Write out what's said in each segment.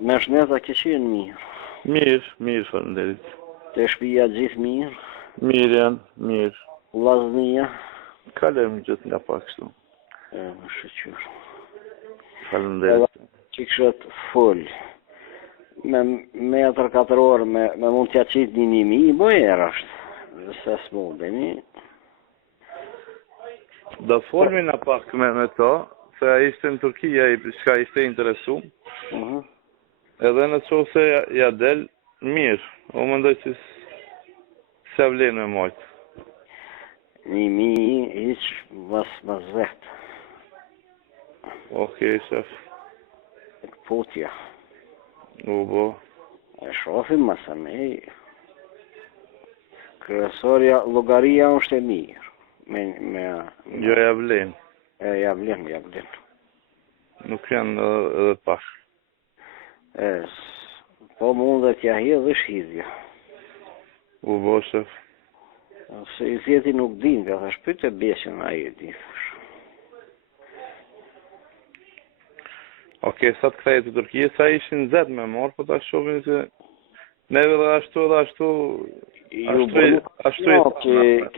Me shneta ke qenë mirë. Mirë, faleminderit. Te shtëpia gjithë mirë. Mirë janë, mirë. Vllaznia. Kalojmë gjithë nga pak kështu. Më shqyr. Faleminderit. Që këshët full. Me metër katëror, me mund t'ja qitë 1.000, bojer është. Se s'mundeni. Do folmi na pak me to, se a ishte në Turkija i shka ishte interesu, edhe në qovë se ja del, mirë, o mendoj që se vlen me mojtë. 1.000, hiq, mas vetë. Okej, shef. Putja. U bo. E shofim masa me. Kryesorja, llogaria është e mirë. Jo ja vlen. Ja vlen. Nuk janë edhe pak. Po mundet ja hidhë shhidhja. U bo, shef. Se i zjeti nuk din, ka thash pyte beshin a i di, thash. Okej, sa të kthejë të Turkije, sa ishin zetë me morë, po ta shohin se neve dhe ashtu.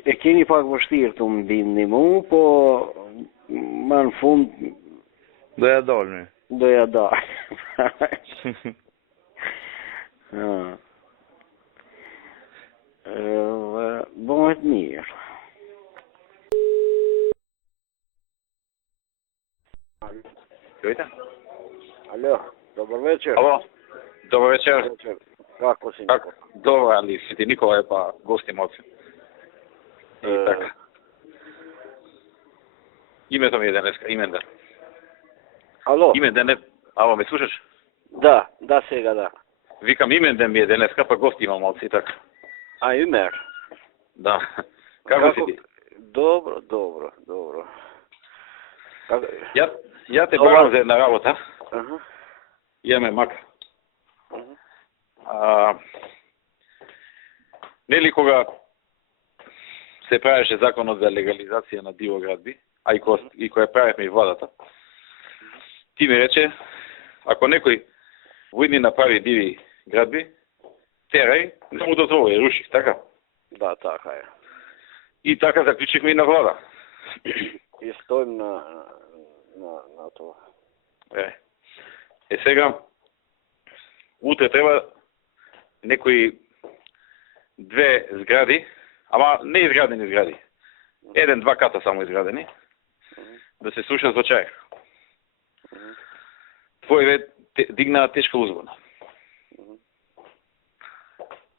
E keni pak vështirë të më bindni mu, po më në fund do ja dalmi. Do ja dalmi. Bëhet mirë. Jojte? Alo, dobar večer. Alo, dobar večer. Kako si? Kako? Dobro, ali si ti Nikola pa gosti moci. I така. Името ми е денеска, Имендар. Ало? Имендар, ало, ме слушаш? Да, сега да. Викам Имендар ми е денеска, па гости имам моци и така. А, Юмер? Да. Како си ти? Dobro. Ја те барам за една работа. Имаме мака. Нели кога се правеше законот за легализација на дивоградби, а и која правевме и владата, ти ми рече, ако некој во идни направи диви градби, терај, не му дозволи, руших, така? Да, така е. И така заклучивме и на влада. И стоим на това. Сега, утре треба некои две згради, ама не изградени згради, 1-2 ката само изградени, да се слуша звучај. Твој дигнаа тешка узбуна.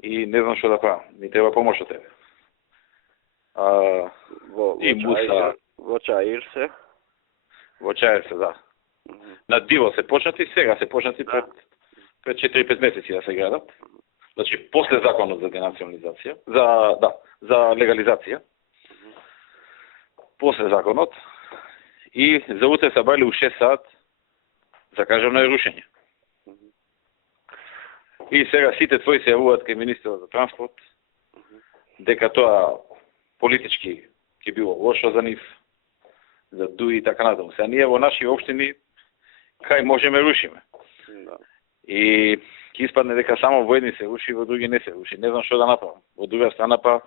И не знам што да правам. Ми треба помош од тебе. Во Чаир се? Во Чаир се, да. На диво се почнати, сега се почнати пред 4-5 месеци да се градат. Значи, после законот за денационализација, за легализација. После законот. И за утре се бали у 6 сат за кажано рушење. И сега сите твои се јавуваат кај министерот за транспорт, дека тоа политички ќе било лошо за нив, за ДУИ и така натаму. Сега ние во наши општини кај можеме рушиме. И ќе испадне дека само во едни се руши, во други не се руши. Не знам што да направам. Во друга страна па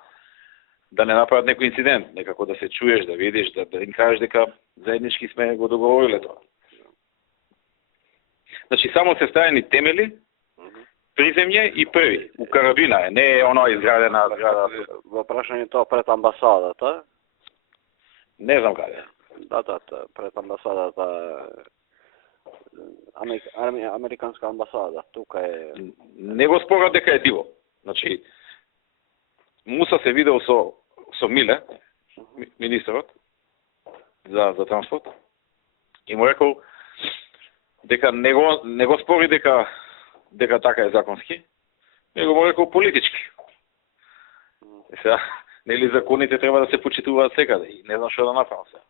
да не направат некој инцидент, некако да се чуеш, да видиш, да им кажеш дека заеднички сме го договориле тоа. Значи само се ставени темели, приземје и први. У карабина е, не е оно изградена зграда. Во прашањето пред амбасадата? Не знам каде. Да, пред амбасадата. Американска амбасада, тука е... Не го спорат дека е диво. Значи, Муса се видел со Миле, министерот, за транспорт, и му рекол дека не го спори дека така е законски, него му рекол политички. Сега, нели законите треба да се почитуваат секаде и не знам што да направам сега.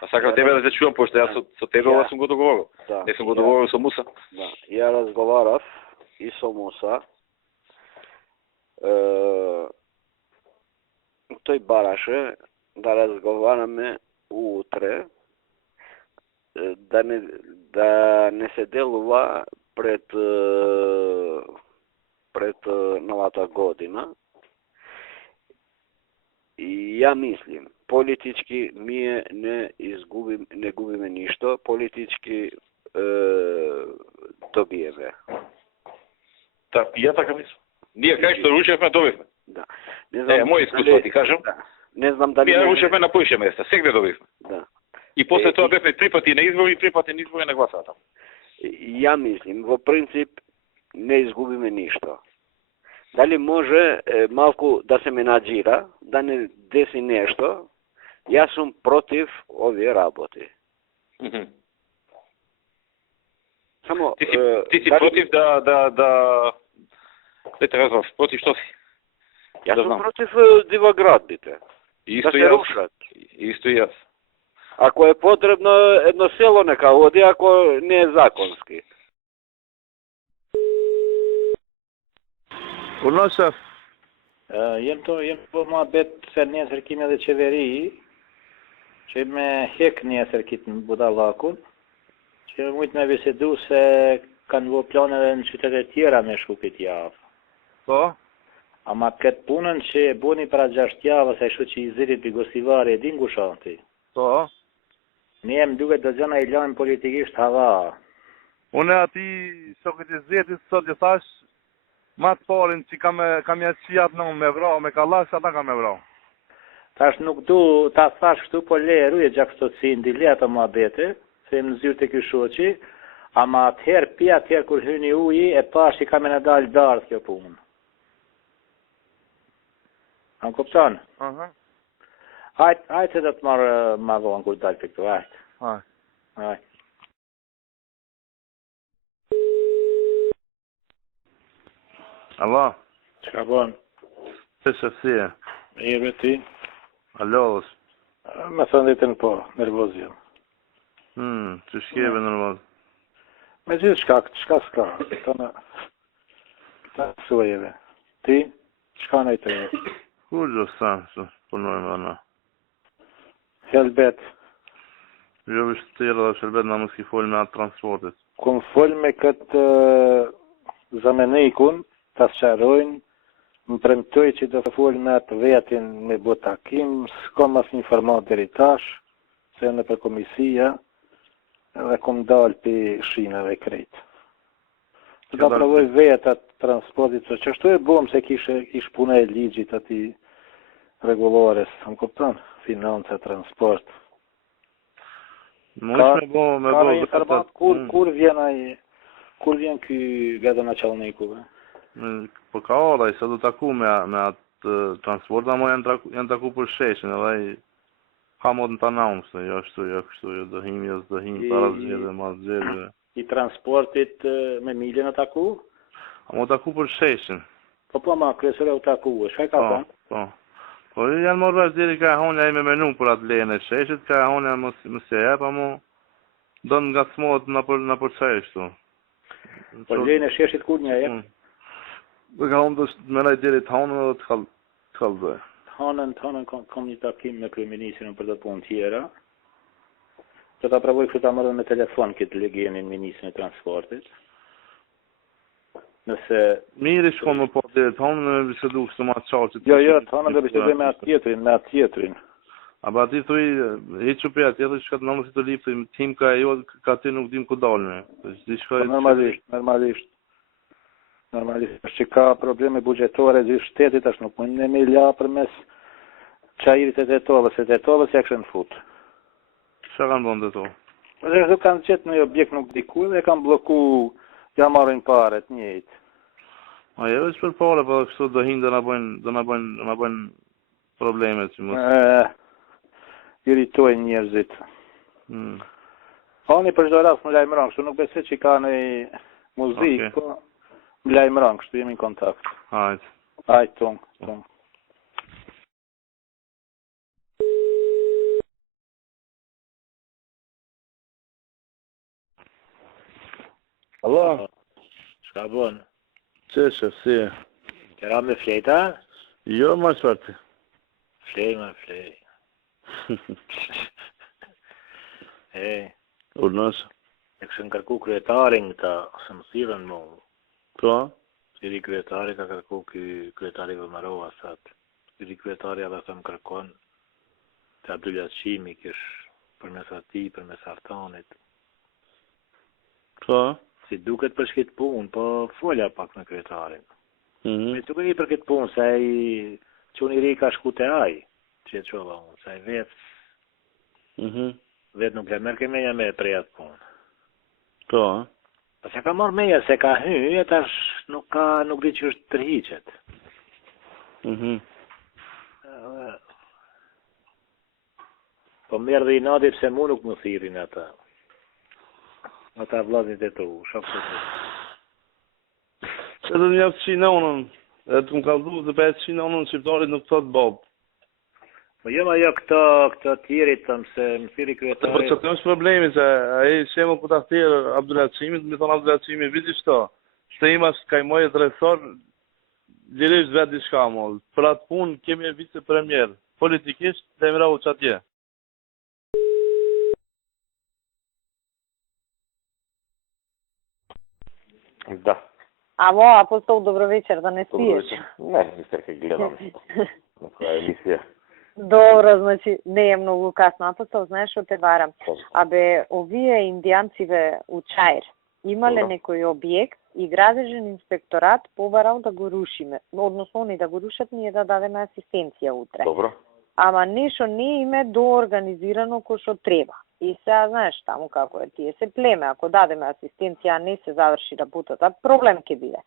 А сакам тебе да се чувам, пошто јас со тебе ова сум го договорил. Не сум го договорил со Муса. Да, ја разговарав и со Муса. Тој бараше да разговараме утре, да не се делува pred novata godina. I ja mislim, politički mi ne gubime ništa, politički dobijeme. Ja tako mislim. Nije kaj što ručevme, dobivme. Da. Ne znam, moje iskustvo ti kažem. Da. Ne znam da li... Mi ručevme na poviše mjesta, svegde dobivme. Da. I posle toga befme 3 pati na izbori i 3 pati na izbori na glasata. Ja mislim, v princip ne izgubime ništa. Da li može malko da se menadžira, da ne desi nešto, ja sam protiv ove rabote. Mhm. Samo, ti si protiv da te razvoj, protiv što si? Ja da sam znam. protiv da gradite. Isto da se ja. rušat. Isto i ja. Ako je potrebno, jedno selo neka vodi, ako ne je zakonski. Bună, șef. Jem po muhabet se nesër kime dhe qeveri që me hek nesër kitë në budallakun që mujtë me bisedu se kanë vo planeve në qytetet tjera me shku këtë javë. Po? Ama këtë punën që e boni para 6 javës e shu që i zirit për Gosivari e din gushanti. Po? Ne jem duke do gjëna i lajmë politikisht hava. Unë ati shokët e zetit sot i thash ma të parin që kam ja qijat në me vrau, me kallash, ata kam me vrau. Tash nuk du ta thash kështu po le ruje gjakstocin, di le ato muhabete, se më zyrë të ky shoqi, ama atëherë pi atëherë kur hyni uji e pash i kam e në dalë dardh kjo punë. A më kupton? Aha. Hajtë se do të marrë ma vonë kur dalë për këtu, hajtë. Hajtë. Alo, Çka bon? të shëfësie. Mirë ti? Alo, Me thënë ditën po, nervoz jam. që shkjeve nërmoz. Me gjithë çka s'ka. Këta suajeve. Ti? Çka në i të e? Kur gjo sa, që punojmë ana. Helbet. Jo vishë të tjera dhe shërbet në mëski folë me atë transportit. Kum fol me këtë zamenikun, ta sqarojnë, më premtoj që do të fol me atë vetin me bo takim, s'kam as një format deri tash, se në për komisia, edhe kom dalë për shinave krejt. Të da provoj vetat transportit, që qështu e bom se kish puna e ligjit ati regulores, më kupton, financa, transport. Kur vjen ky gradonaçelniku? Po ka oraj, se do taku me atë transport, ama janë taku për sheshin, edhe ka mod në të naumë, se jo kështu, jo dëhim, para zgjedhje, ma zgjedhje. I transportit me miljen e taku? Ama taku për sheshin. Po ma, kresore u taku, shka ka thënë? Po janë morë vesh diri ka honja i me menu për atë lejën e sheshit, ka honja më se jep, ama do nga smot në për sheshtu. Po lejën e sheshit kur një jep? Dhe ka honë të me lejt diri të honën dhe të kalzoj. Hanën kom një takim me kryeministrin për të punë tjera. Do ta provoj kështu ta marrë me telefon këtë legenin ministrin e transportit. Nëse... Mirë shko më po diri të honën me bisedu kështu ma të qaqit. Jo, të honën dhe bisedu me atë tjetrin. A ba ti thuj, i që për atë tjetër që ka të nëmë si të lipë, tim ka jo, ka ti nuk dim ku dalme. Normalisht, që ka probleme bugjetore gjithë shtetit, ashtë nuk mund në me la për mes qajirit e Tetovës, ja kështë në fut. Qa kanë bënë Tetovë? Dhe kanë qëtë në objekt nuk diku dhe kanë bloku, ja marrin paret njëjtë. A jo veç për pare, pa kështu do hinë dhe na bëjnë problemet që mos... Iritojnë njerëzit. Oni për çdo rast më lajmëron, kështu nuk besoj që ka në muzikë, po më lajmëron, kështu jemi në kontakt. Hajt, tonë. Alo? Shka bon? Që shëfësi? Kera me flejta? Jo, ma shfarti. Flej. Urnës? E këshën kërku kryetarin këta, se më thirën mu. Po? Siri kryetari ka kërku kryetari Vëmërova sat. Siri kryetari edhe thëmë kërkon të Abdullah Qimi kish përmes ati, përmes Artanit. Po? Si duket për shkit punë, po folja pak me kryetarin. Mhm. Me duke i për këtë punë, se i qëni ri ka shku të aj, që e qova unë, se i vetë, Mhm. vetë nuk le mërke meja me prej atë punë. Po? Po se ka marrë meja, se ka hy, e tash nuk di që është tërhiqet. Mhm. Po merë dhe i nadi pse mu nuk më thirin ata. Ata vllazit e tu, shokët e tu. Edhe një aftë qina unën, edhe të më kaldu dhe për e të qina unën shqiptarit nuk thot bob. Po jema jo këto tjerit tëmë se më thiri Për kryetarit. që të është problemi, se a i shemë ku të thirë Abdullah Qimit, mi thonë Abdullah Qimit, vidi shto, shte ima shkaj mojë dresor, gjirisht vetë di shka mollë. Për atë punë kemi e vice premier, politikisht dhe emra u që atje. Da. Ало, Апостол, добро вечер, да не Добро спиеш? вечер. Не, не се гледам на која емисија. Добро, значи не е многу касно. Апостол, знаеш што те барам? Абе, овие индијанциве у Чаир имале Добро. некој објект и градежен инспекторат побарал да го рушиме. Односно, они да го рушат, ние да дадеме асистенција утре. Добро. Ама нешто не име доорганизирано кој што треба. И сега, знаеш, таму како е, тие се племе, ако дадеме асистенција, а не се заврши работата, проблем ќе биде.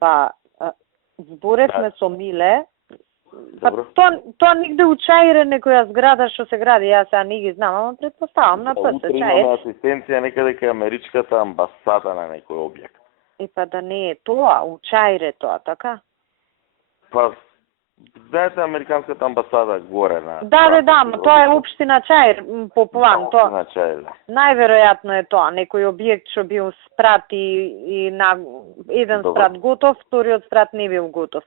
Па, зборевме со Миле, па Добро. тоа нигде у Чаир е некоја зграда што се гради, јас сега не ги знам, ама предпоставам на ПС Утре Чаир. имаме асистенција некаде кај Америчката амбасада на некој објект. И па да не е тоа, у Чаир е тоа, така? Па, знаете Американската амбасада горе на... Да, ама тоа е општина Чаир, по план, тоа. Значај, да. Најверојатно е тоа, некој објект што бил спрат и на еден Добро. спрат готов, вториот спрат не бил готов.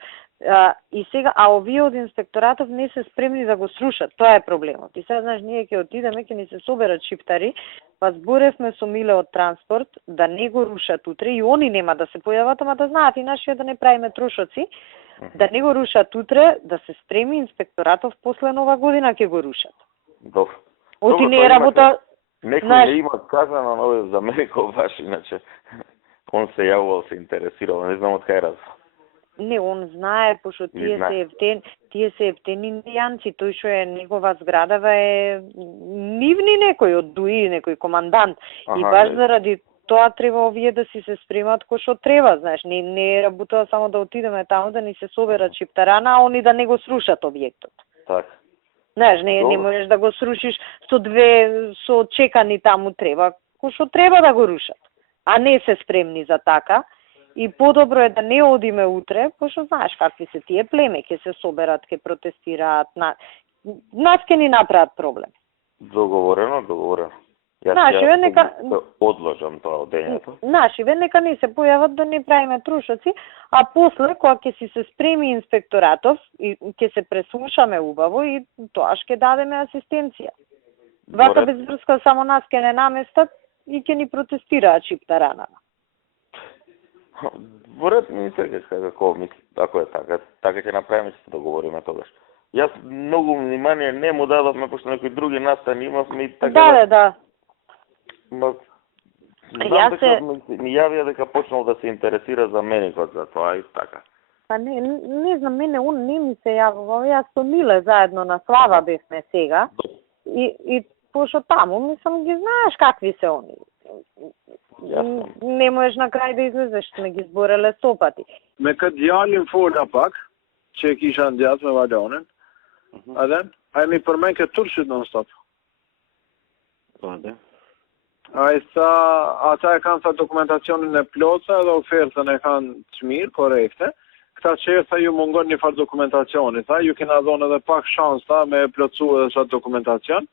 И сега, овие од инспекторатов не се спремни да го срушат, тоа е проблемот. И сега, знаеш, ние ќе отидеме, ќе ни се соберат шиптари, па зборевме со Миле од транспорт, да не го рушат утре, и они нема да се појават, ама да знаат и нашиот да не правиме трошоци, да не го рушат утре, да се спреми инспекторатов после нова година ќе го рушат. Добро. Оти Добро, не е тоа работа. Некој Знаеш- не има казано, но за мене кој баш, иначе, он се јавувал, се интересирал, не знам од кај разбрав. Не, он знае, пошто Не знае. тие се ефтени индијанци, тој што е негова зградава е нивни некој од ДУИ, некој командант. И Аха, баш не. заради тоа треба овие да си се спремат кој што треба, знаеш, не е работа само да отидеме таму да ни се соберат шиптарана, а они да не го срушат објектот. Така. Знаеш, не Добро. можеш да го срушиш со чекани таму треба, кој што треба да го рушат, а не се спремни за така. И подобро е да не одиме утре, пошто знаеш какви се тие племе, ќе се соберат, ќе протестираат, нас ќе ни направат проблем. Договорено. Јас Значи, ќе нека- одложам тоа одењето. Нашиве нека не се појават да не правиме трошоци, а после кога ќе си се спреми инспекторатов и ќе се преслушаме убаво и тоаш ќе дадеме асистенција. Вака без врска само нас ќе не наместат и ќе ни протестираат шиптаранава. Воред министерка како мисли, ако е така ќе направиме, ќе се договориме тогаш. Јас многу внимание не му дадовме, пошто некои други настани имавме и така. Да. Знам Јас дека ми јавија дека почнал да се интересира за меникот за тоа и така. Па не знам, мене он не ми се јавува. Јас со Миле заедно на слава бевме сега. И пошто таму, мислам, ги знаеш какви се они. Јасно. Не можеш на крај да излезеш, сме ги збореле 100 пати. Me këtë djalin fola pak, që e kisha ndjat me Valonën, edhe, a e mi përmen këtë turshit non stop. A i sa, ata e kanë sa dokumentacionin e plotësa edhe ofertën e kanë të mirë, korekte. Këta që tha ju mungon një farë dokumentacioni, tha, ju kena dhonë edhe pak shans ta me plotësu edhe qatë dokumentacion,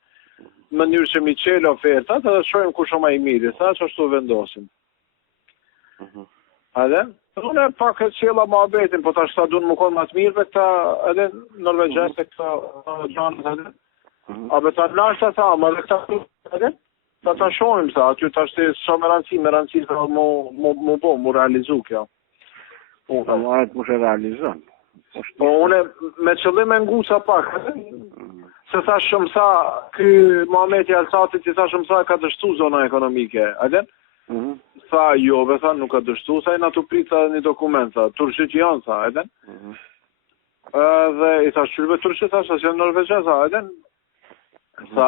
në mënyrë që mi qelë ofertat edhe shojmë ku shumë i mirë, tha, që ashtu vendosim. Edhe, unë e pak e qela ma abetin, po ta shta du në më konë ma të mirë, këta edhe Norvegjes e këta gjanët edhe. A be ta nashtë ata, ma dhe këta edhe, Ta shohim sa aty tash s'ka me rëndësi sa mu realizu kjo. Po marrë kush e realizon. Po une me qëllim e ngusa pak. Se sa shumë sa ky Muhameti Alsati që sa shumë sa ka dështu zona ekonomike, a den? Sa jove, sa nuk ka dështu, sa i na tu prita një dokument, sa turshit janë, sa, a den? Dhe i thash qyrëve turshit, sa që Norvegjë, sa, a den? Sa,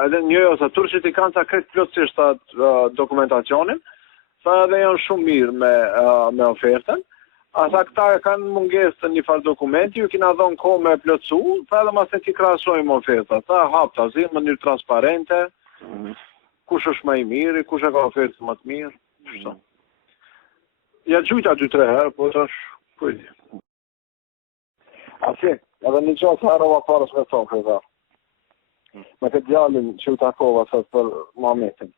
a den, jo, sa turshit i kanë sa kretë plotësisht dokumentacionin, sa edhe janë shumë mirë me ofertën. Asa këta kanë mungesë të një farë dokumenti, ju kina dhonë kohë me plotësu, sa edhe mas e ti krasojmë oferta. Ta hapë të zi, mënyrë transparente, kush është më i mirë, kush e ka ofertë më të mirë. Ja gjujta 2-3 herë, po të është kujti. Asi, edhe një gjatë herova parës me thonë këta. Me këtë djallin që u takova sot për Muhametin.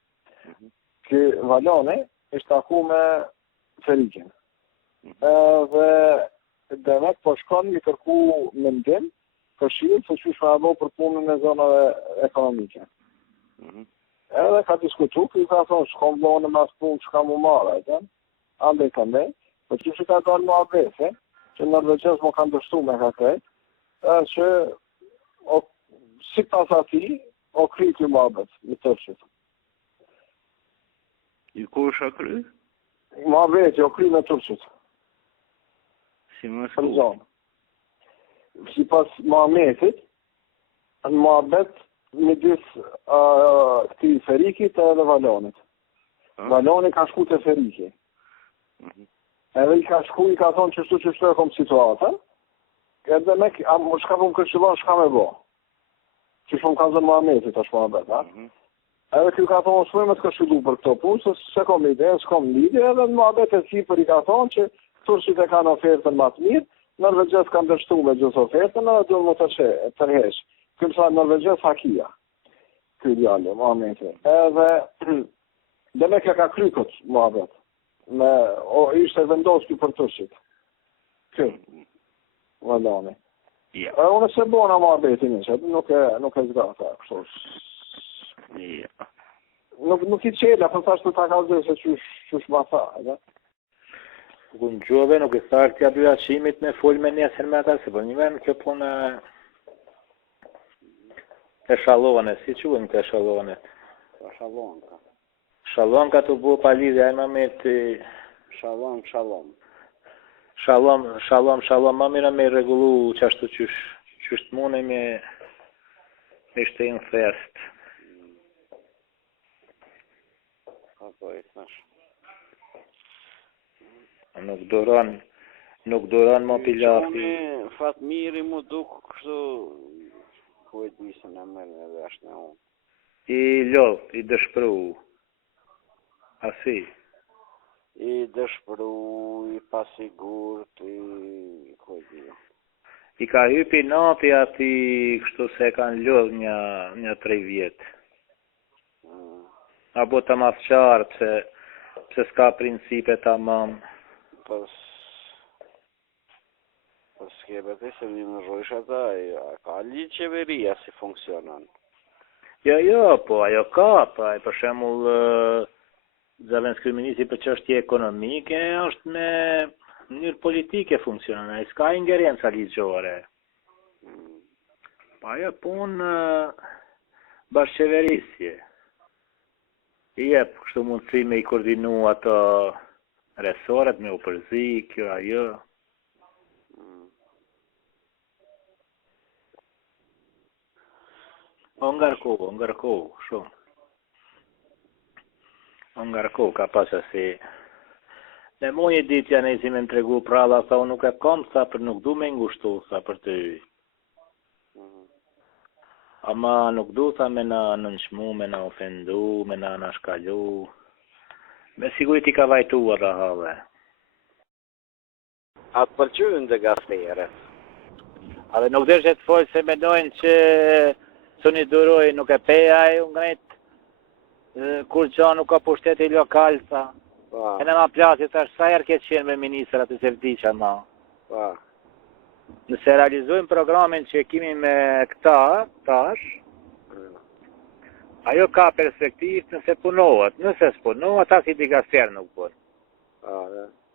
Ky Valoni ishtë taku me Ferikin. Dhe Demet po shkon një kërku mendim këshill se çu shfaqo për punën e zonave ekonomike. Edhe ka diskutu, i ka thonë shkom vlonë mas punë që ka mu marrë, ande këndë, po që ka dalë më abese, që Norvegjës më kanë dështu me ka krejt, që si pas ati, o kryti më abes, i tërshit. I ku është akry? Më abes, o kry me tërshit. Si më shku? Si pas Muhametit, në Muhabet midis këti Ferikit edhe Valonit. Valoni ka shku të Feriki. Edhe i ka shku, i ka thonë qështu e kom situata, edhe me shka po më këshillon, shka me bo. Që shumë ka zënë Muhametit është Muhabet, Edhe kjo ka thonë, shme me të këshillu për këto punë, se kom ide, s'kom lidje, edhe në Muhabet e Sipër i ka thonë që turshit e kanë ofertën më të mirë, Norvegjës kanë dështu me gjithë ofertën, edhe duhet më të tërhesh. Këmë sa Norvegjës hakia. Ky djallë, Muhameti. Edhe dhe me kja ka kry këtë Muhabet. Ishte vendos kjo për turshit. Ky. Valoni. Unë se bona Muhabeti një, nuk e zgata. Nuk i qela, për thashtu ta ka zhe se qysh ma tha, Kun gjove nuk e tharë tja dy aqimit me full me njësër me ata, se për një venë kjo punë e shalone, si që vënë të shalone? Shalonka. Shalonka të bu pa lidhja e më mirë të... Shalom, më mirë me regullu qashtu qështë mune me shtenë fest. Apo e thash. Nuk duron më pilafi. Fatmiri mu duk kështu ku e di se në mërë edhe ashtë në unë. I lot, i dëshpru. Asi. I dëshpru, i pasigurt, i ku e di. I ka hypi nati ati kështu se kanë lodh një 3 vjetë. Apo të mas qarë pse s'ka principe ta mamë. Për skebet e se një rrojsh ata, ka lidh qeveria si funksionon? Jo, po ajo ka, për shemull Zelenski ministri për çështje ekonomike është me mënyrë politike funksionon, ai s'ka ingerenca ligjore. Pa ajo punë bashkëqeverisje. I jep kështu mundësi me i koordinu ato resoret me u përzi, kjo ajo. O ngarku, shumë. O ngarku, ka pasë si... Në mu një ditë janë e si me më tregu pralla, sa unë nuk e kom, sa për nuk du me ngushtu, sa për të... Ama nuk du sa me na nënçmu, me na ofendu, me na nashkalu. Me sigurit i ka vajtu ata have. Atë pëlqyën dhe gazeteret. A dhe nuk dhe të folë se menojnë që së një duroj nuk e peja e ungrejt, kur qa nuk ka pushteti lokal, sa. E në ma plasit është sa erë këtë qenë me ministrat e se vdiqa ma. Nëse realizojmë programin që kemi me këta, tash, Ajo ka perspektivë nëse punohet. Nëse s'punohet, as i diga sfer nuk pun.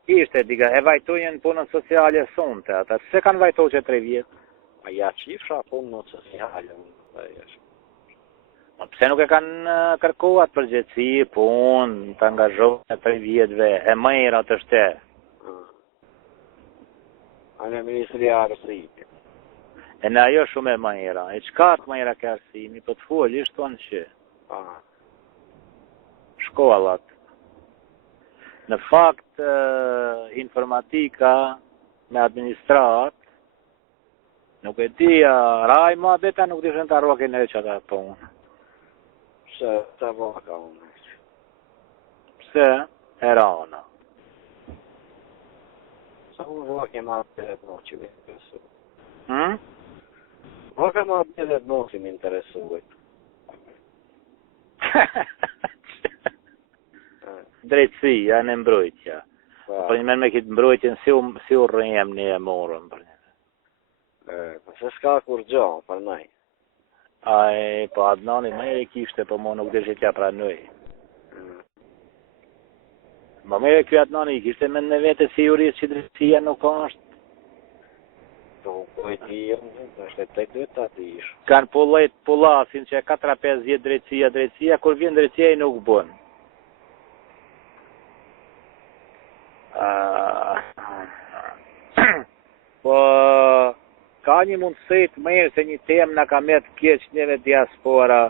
Ishte diga, e vajtojnë punën sociale sonte, ata se kanë vajtu që 3 vjetë? A ja qifra punën sociale. Pse nuk e kanë kërkuat përgjithësi, punë, të angazhohen e 3 vjetëve, e mëjra të shte. Anë e Ministria Arsimit. E në ajo shumë e mëjra. E qka të mëjra ke arsimi, për të full, ishtë tonë që? Shkollat. Në fakt, informatika me administrat, nuk e dia, raj ma beta nuk dishën të arrokin e që ata punë. Pse të vaka unë? Pse? E rana. Sa unë vake ma bete no që me interesu. Vake ma bete no që me interesu. Drejtësia në mbrojtja. Po një me kitë mbrojtjen si u rrëjem një e morëm. Se s'ka kur gjo, për nej. Po Adnani më e kishte, po mo nuk deshe tja pranoj. Ma me e kjo Adnani i kishte me në vete si jurisë që drejtësia nuk është. Po kujti është e të të të ishë. Kanë pullasin që 4-5 vjetë drejtësia, kur vjen drejtësia i nuk bënë. Po ka një mundësit mirë se një temë në ka metë keq njëve diaspora.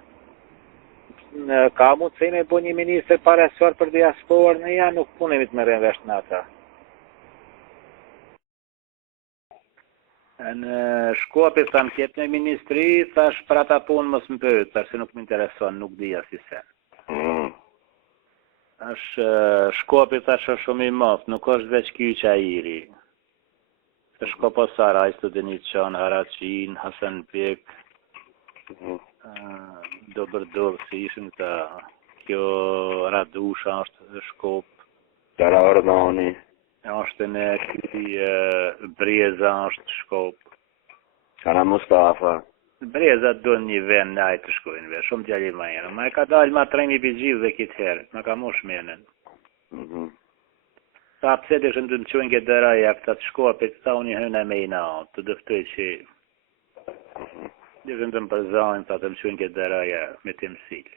Ka mundësi me bu një minister paresor për diaspora, në ja nuk punimit me rënvesh në ata. Në Shkopi sa më kjetë në ministri, thash për ata punë mos më pëtë, thash se nuk më intereson, nuk dhja si se. Shkopi thash është shumë i moftë, nuk është veç kyqa iri. Se Shkopo Sara, Studenic Qan, Haracin, Hasan Pek, Dobërdov, si ishën këta, kjo Radusha është Shkop. Tara Ordani. është në këti Breza është Shkop. Kara Mustafa. Breza do një vend në ajtë të shkojnë ve, shumë gjalli ma jenë. Ma e ka dalë ma trejmi për gjithë dhe kitë herë, ma ka mosh menën. Ta pse të shëndu më qënë këtë dëraja, këta të Shkopit, ta unë i hëna me i natë, të dëftoj që të shëndu më përzajnë, ta të më qënë këtë dëraja me të mësilë.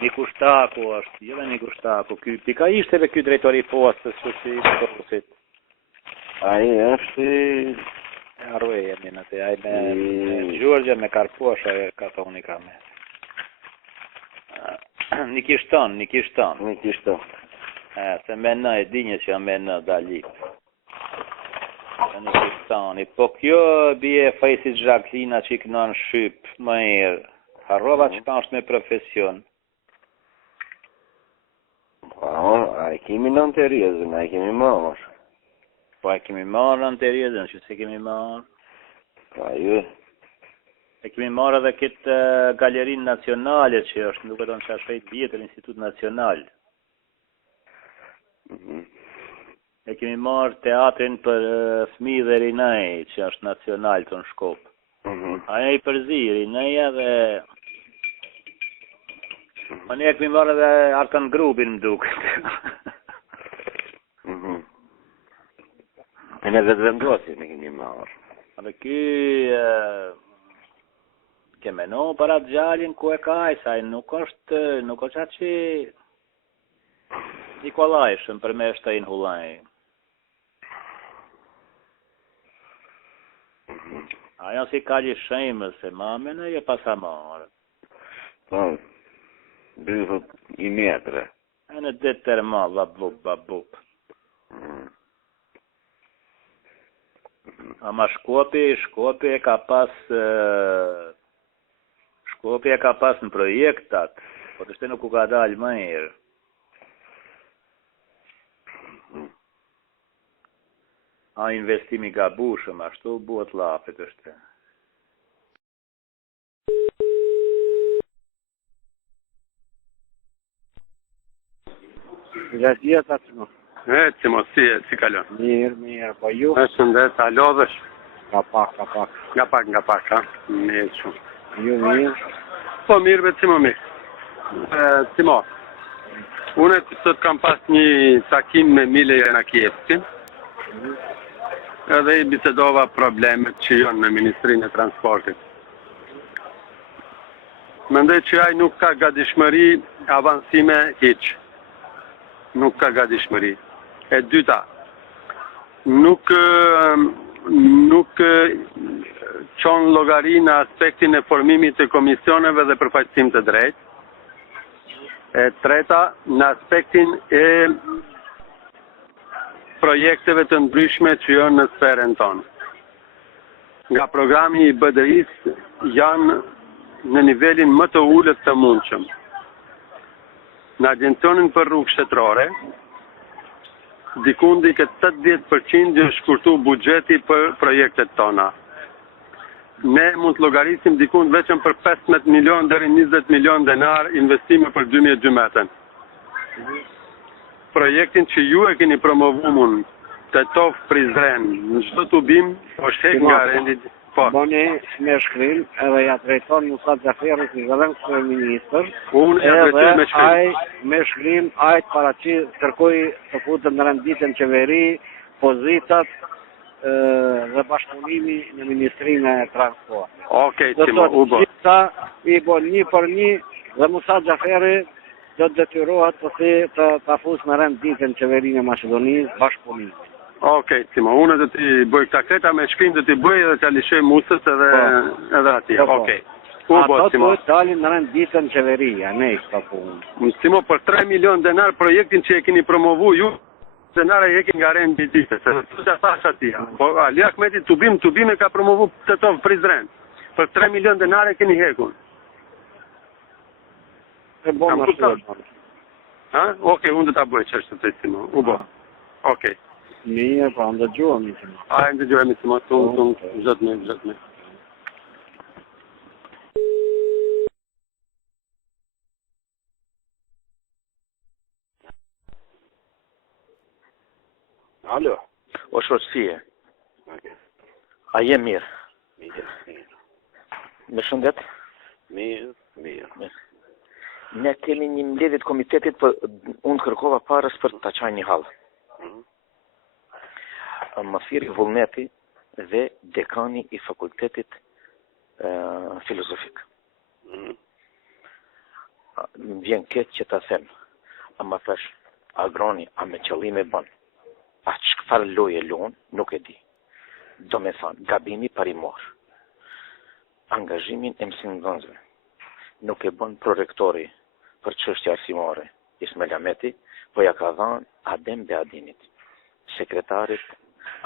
Nikushtaku është, jo dhe Nikushtaku, pika ishte dhe ky drejtori postës, që si i posit. Ai është Arroj e minë atë, ai me Gjorgja, me Karposha, ka thonë unë i ka me. Nikishton. Se me në e dinje që me në dalit. Nikishtoni, po kjo bje fejsit Zhaklina që i kënon Shqip, më erë. Harrova që ka është me profesion. A i kemi në të rjezën, a i kemi marrë. Po e kemi marrë në të rjezën, që se kemi marrë. Pa ju. E kemi marrë edhe këtë galerinë nacionale që është, nuk e tonë që është fejtë vjetër, Institut Nacional. E kemi marrë teatrin për fëmijë dhe rinaj, që është nacional të në Shkop. Aja i përzi, rinaja dhe... Po ne e kemi marrë edhe Arkan Grupin më duket. E në vetë vendosin e kemi marrë. Dhe ky... Kemeno për atë gjallin ku e ka e saj, nuk është atë që... Nikolajshën për me shtajnë hullaj. Ajo si ka një shemës se mamen e pasa marrë. Po, bëhët i metre. E në ditë tërma, babup. Ama Shkopi e ka pas... Shkopi e ka pas në projektat, po të shte nuk u ka dalë më herë. A investimi gabushëm, ashtu buhet lafet është. Gjatë atë më. Si kalon? Mirë, po ju? Shëndet, a lodhësh? Nga pak, ha? Mirë shumë. Ju mirë. Po mirë, vetë si më mirë. Simo, unë sot kam pas një takim me Mile Janakievskin, edhe i bisedova problemet që janë në Ministrinë e Transportit. Mendoj që ai nuk ka gatishmëri avansime hiç. Nuk ka gatishmëri. E dyta, nuk çon llogari në aspektin e formimit të komisioneve dhe përfaqësim të drejtë. E treta, në aspektin e projekteve të ndryshme që janë në sferën tonë. Nga programi i BDI-s janë në nivelin më të ulët të mundshëm. Në Agencionin për Rrugë Shtetërore, dikundi ke 80% është shkurtu buxheti për projektet tona. Ne mund të llogarisim dikund vetëm për 15 milion deri 20 milion denar investime për 2012. Projektin që ju e keni promovuar Tetov-Prizren, në çdo tubim është hek nga rendit. Po. Boni me shkrim edhe ja drejton Musa Xhaferi si zëvendësor ministër. Unë ja drejtoj me shkrim. Ai me shkrim ai paraqit kërkoi të futet në renditën qeveri pozitat dhe bashkëpunimi në Ministrinë e Transportit. Okej, Timo, u bë. Gjitha i bon një për një dhe Musa Xhaferi do të detyrohet të fusë në renditën qeverinë e Maqedonisë bashkëpunimi. Okej, Timo, unë do t'i bëj këta kreta me shkrim, do t'i bëj edhe t'a lishoj Musës edhe atje. Okej. U bë, Timo. Ato të dalin në renditën qeveria, ne i këta punë. Timo, për 3 milion denar projektin që e keni promovu ju, denar e hekin nga renditite, se të që thash atia. Po, Ali Ahmeti tubim e ka promovu Tetov-Prizren. Për 3 milion denar e keni hekun. E bon ashtu. Ha? Okej, unë do t'a bëj çështë të Timo. U bë. Okej. Mirë, pa ndëgjohemi. A, ndëgjohemi, Timo, zot me. Alo. O shoqësie. A je mirë? Mirë. Me shëndet? Mirë. Ne kemi një mbledhje të komitetit, për unë kërkova parës për ta çaj një hall. Më thirri vullneti dhe dekani i fakultetit filozofik. Më vjen keq që ta them. A më thash, agroni, a me qëllime bën? A çfarë loje lon, nuk e di. Do me thonë, gabimi parimor. Angazhimin e mësimdhënësve nuk e bën prorektori për çështje arsimore, Ismail Ahmeti, po ja ka dhënë Adem Beadinit, sekretarit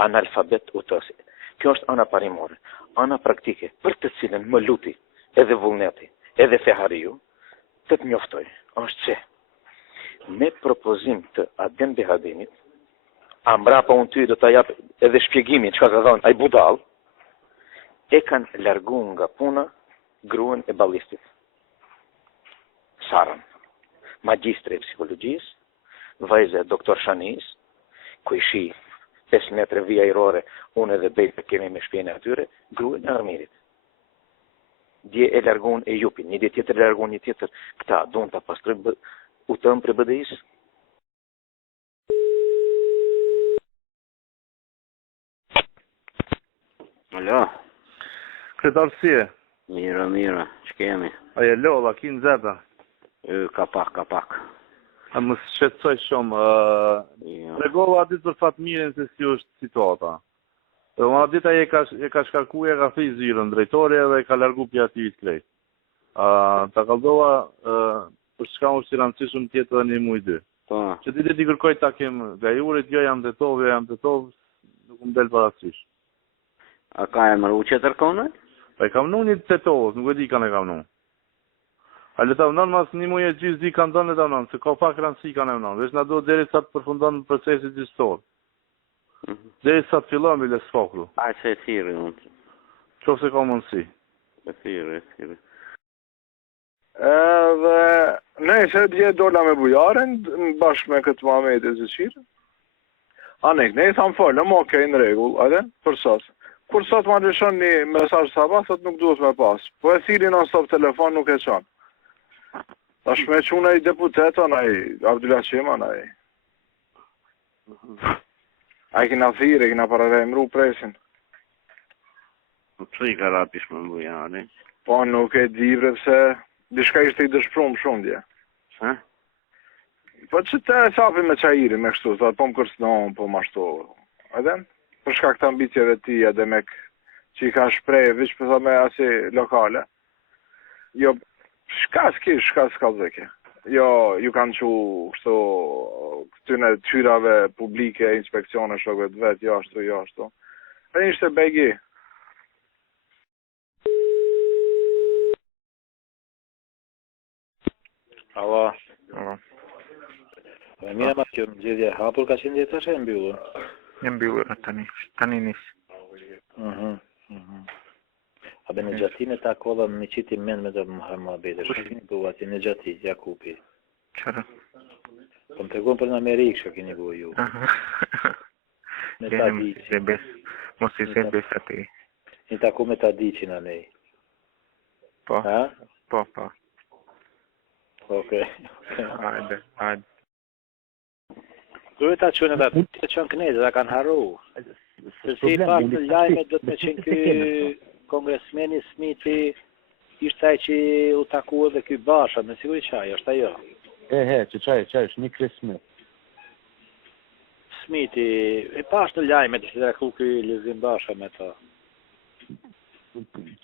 analfabet utësi. Kjo është ana parimore, ana praktike, për të cilën më luti edhe vullneti, edhe Fehariu, të njoftoj, është që me propozim të Adem Beadinit, a mbrapa unë ty do të jap edhe shpjegimin që ka dhënë ai budall, e kanë largu nga puna gruan e ballistit. Sarën, magjistre e psikologjisë, vajze doktor Shanis, ku ishi 5 metre vija ajrore, unë edhe bejtë kemi me shpjene atyre, gruan e armirit. Dje e largun e jupin, një dje tjetër e largun një tjetër, këta duan të pastroj utëm për BDI-s. Alo. Kretarësie. Mira, që kemi? A je lolla, ki në zeta? Ka pak. A më shqetësoj shumë. Regova ditë për fatë miren se si është situata. Dhe ma dita e ka shkarku e ka fi zyrën drejtore dhe ka largu pja aktivit krejt. Ta kaldova për shka është që rancishëm tjetë dhe një muj 2. Që ti t'i kërkoj takim gajurit, jo jam të tov, nuk më del parasysh. A ka e mëru që tërkone? Pa i kam nu një të tovës, nuk e di kanë e kam nu. A le ta vënon mas një muj e gjysë di kanë donë le ta vënon, se ka pak rëndësi kanë e vënon. Vesh na do deri sa të përfundon procesit gjyqësor. Deri sa të fillon bile sfokru. A që e thirë unë. Qo se ka mundësi. E thirë. Edhe nëse dje dola me bujaren, bashkë me këtë Muhamet e Zëqirë. Ne i thamë folëm, okej, në regull, edhe, për sot. Kur sot ma lëshon një mesazh sabah, thot nuk duhet me pas. Po e thiri non stop telefon nuk e çon. Tash me çuna i deputeton ai Abdullah Çeman ai. Ai kena thirrë, kena paralajmëruar presin. Pse I ka rapish më mbujane? Po nuk e di pse diçka ishte I dëshpëruar shumë dje. Ha? Po që te sapi me qajiri, me kështu, thot, po më kërsnon, po më ashtu. Edhe? Për shkak të ambicjeve ti, edhe me që I ka shprej, vish për me asi lokale. Jo, shka s'ka dheke. Jo, ju kanë që kështu, këtyne tyrave publike, inspekcione, shokve të vetë, jo ashtu. E ishte begi. Alo. E mira ma kjo mëgjedhja hapur ka qenë djetë e mbyllur? E mbyllur tani nis. A be në gjatine ta kolla me qiti men me dhe Muhammabete, shka kini bu ati në gjati, Jakupi? Qara? Po më tregon për në Amerikë shka kini bu ju. Me ta diqin. Mos I se bes ati. Një taku me ta diqin a nej. Po? Ha? Po. Okej. Hajde. Duhet ta qënë dhe të qënë knezë, dhe kanë harru. Se si pas të lajme do të me qenë ky kongresmeni Smithi, ishte ai që u taku edhe ky Basha, me siguri qaj, është ajo. Që është një kresme. Smithi, e pas të lajme të që të raku ky Lezim Basha me ta.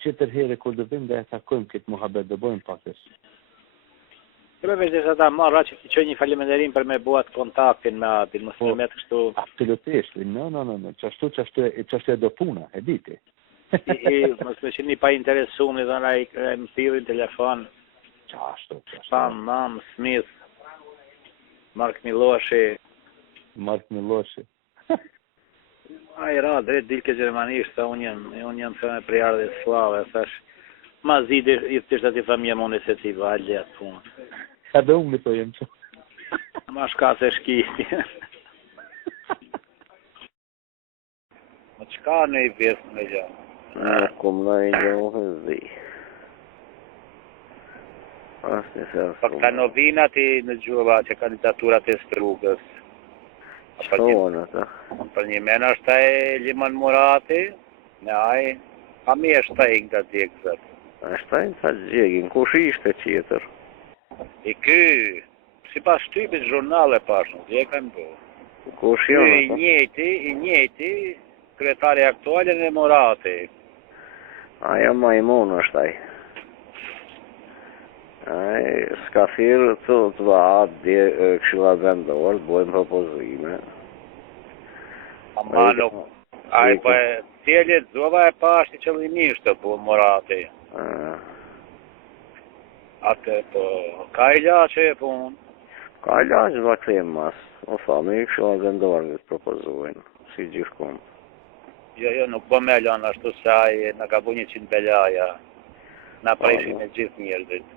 Qëtër here kur do vim dhe e takojmë këtë muhabet, do bojmë pakës. Kërë veç dhe sa ta marra që ti qoj një faleminderim për me buat kontaktin me atin, mos me metë kështu... Absolutisht, no, qashtu e do puna, e diti. Mos me qeni pa interesuni dhe nga I më thirin telefon. Qashtu. Mam, Smith, Mark Miloshi. A I ra, drejt dilke gjermanisht, sa unë jam thëme për jarë dhe slave, thash, ma zidi I të tishtë ati familje më iniciativa, a gjetë punë. Edhe unë me to jem që. Ma shka se shkiti. Ma qka në I vjesë me gjatë? Kom në I gjohë dhe. Për këta novinat I në gjuhëva që kandidaturat e strugës. Shkohën ata? Për një mena është taj Liman Murati, me aj, a mi është taj nga djekëzat. Është taj në të gjegin, kush ishte qëtër? I ky, si pas shtypit zhurnale pashën, djekën po. Kush janë ata? I njëti, kryetari aktualin e Murati. Aja majmun është taj. S'ka thirë të vaat këshilla vendor, të bojmë propozime. Ama nuk, aj po e tjelit zova e pashti qëllimisht të po Murati. Atë po, ka I laqe e punë? Ka I laqe va këthejmë mas. O thame I këshilla vendor në të propozojnë, si gjithkum. Jo, nuk po me lanë ashtu saj, në ka bu 100 belaja, në prejshin e gjithë njerëzit.